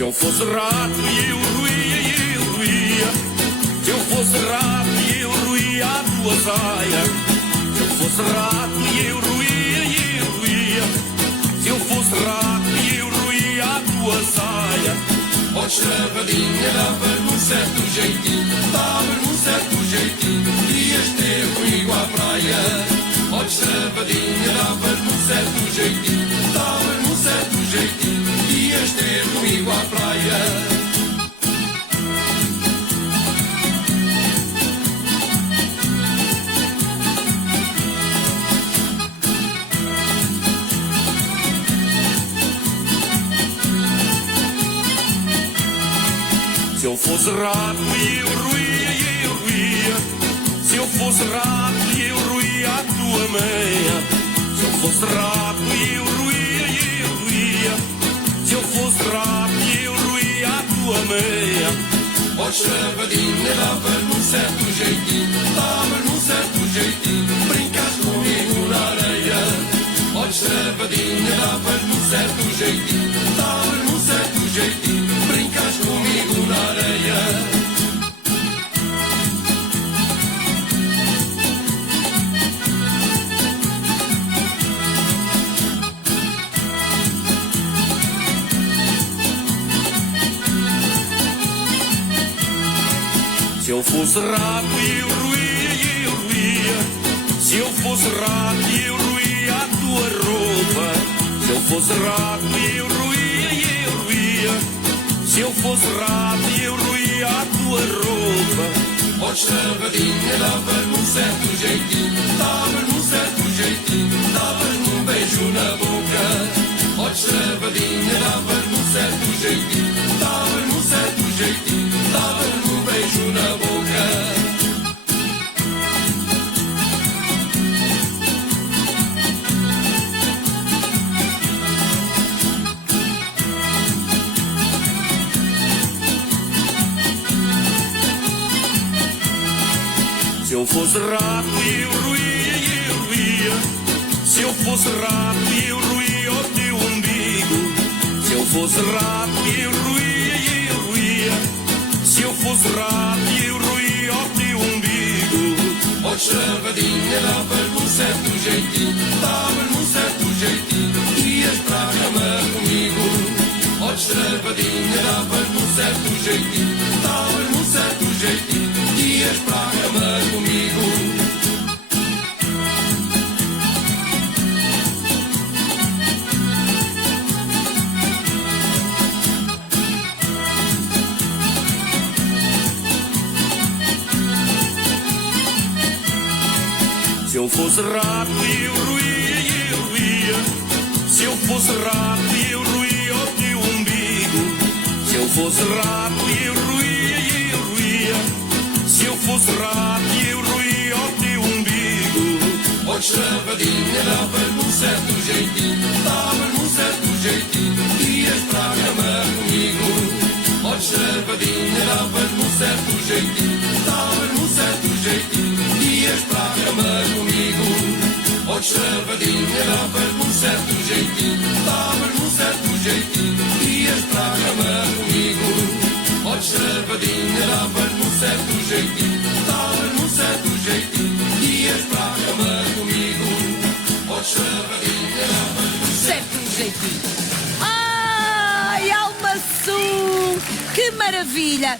Se eu fosse rato e eu roía, se eu fosse rato e eu roía a tua saia. Se eu fosse rato e eu roía, se eu fosse rato e eu roía a tua saia. Ó estravadinha, dava-me um certo jeitinho, dava-me um certo jeitinho, ias ter comigo à praia. Ó estravadinha, dava-me um certo jeitinho, dava-me um certo jeitinho, ias ter comigo à praia. Se eu fosse rato e eu roía, se eu fosse rato e eu roía a tua meia. Se eu fosse rato e eu roía, se eu fosse rato e eu roía a tua meia. Ó estravadinha, dava-me um certo jeitinho, dava-me um certo jeitinho, brincas comigo na areia. Ó estravadinha, dava-me um certo jeitinho, dava-me um certo jeitinho, brincas comigo na areia. Se eu fosse rato e eu roía, se eu fosse rato e eu roía a tua roupa. Se eu fosse rato e eu roía, se eu fosse rato e eu roía a tua roupa. Ó estravadinha, dava-me um certo jeitinho, dava-me um certo jeitinho, dava-me um beijo na boca. Ó estravadinha, dava-me um certo jeitinho, dava-me um certo jeitinho, dava-me um beijo na boca. Se eu fosse rato e eu roía, se eu fosse rato e eu roía o teu umbigo. Se eu fosse rato e eu roía, se eu fosse rato e eu roía o teu umbigo. Ó estravadinha, dava-me um certo jeitinho, dava-me um certo jeitinho, ias para a cama comigo. Ó estravadinha, dava-me um certo jeitinho, dava-me um certo jeitinho, ias para a cama comigo. Se eu fosse rato e eu roía, se eu fosse rato e eu roía o teu umbigo. Se eu fosse rato e eu roía, se eu fosse rato e eu roía o teu umbigo. Ó estravadinha, dava-me um certo jeitinho, dava-me um certo jeitinho, ias para a cama comigo. Ó estravadinha, dava-me um certo jeitinho, dava-me um certo jeitinho, ias para a cama comigo. Ó estravadinha, dava-me um certo jeitinho, dava-me um certo jeitinho, ias para a cama comigo. Ó estravadinha, dava-me um certo jeitinho, dava-me um certo jeitinho, ias para a cama comigo. Ó estravadinha, dava-me um certo jeitinho. Ai, Almaçu! Que maravilha!